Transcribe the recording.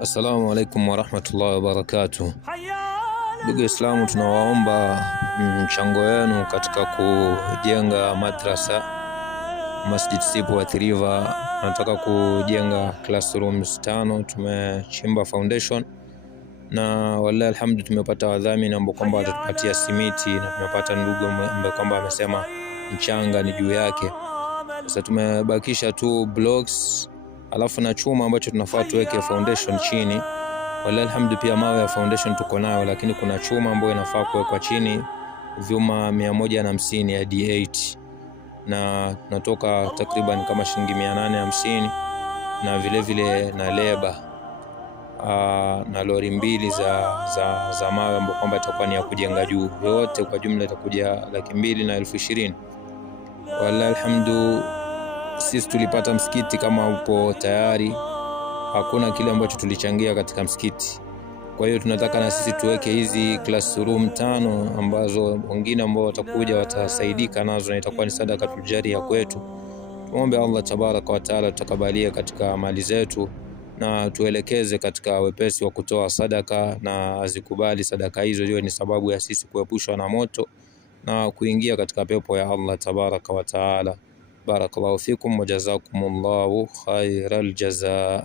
Assalamu alaikum warahmatullahi wabarakatuh. Ndugu Islamu, tunawaomba mchango wenu katika kujenga madrasa Masjid Sipo Athi River. Nataka kujenga classrooms 5. Tumechimba foundation na wallahi alhamdu tumepata wadhamini ambao kwamba watatupatia simiti, na tumepata ndugu ambaye kwamba amesema mchanga ni juu yake. Sasa tumebakisha tu blocks alafu na chuma ambacho tunafaa tuweke foundation chini. Wallahi alhamdu pia mawe ya foundation tuko nayo, lakini kuna chuma ambayo inafaa kuwekwa chini, vyuma 150 ya D8, na tunatoka takriban kama shilingi 850, na vile vile na leba na lori mbili za mawe ambapo kwamba itakuwa ni ya kujenga juu. Yote kwa jumla itakuja 2,20,000. Wallahi alhamdu sisi tulipata msikiti kama upo tayari, hakuna kile ambacho tulichangia katika msikiti. Kwa hiyo tunataka na sisi tuweke hizi classroom 5 ambazo wengine ambao watakuja watasaidika nazo, na itakuwa ni sadaka tujaria kwetu. Tuombe Allah tabaraka wa taala tutakabalie katika mali zetu, na tuelekeze katika wepesi wa kutoa sadaka, na azikubali sadaka hizo iwe ni sababu ya sisi kuepushwa na moto na kuingia katika pepo ya Allah tabaraka wa taala. Barakallahu fikum wa jazakumullahu khairal jazaa.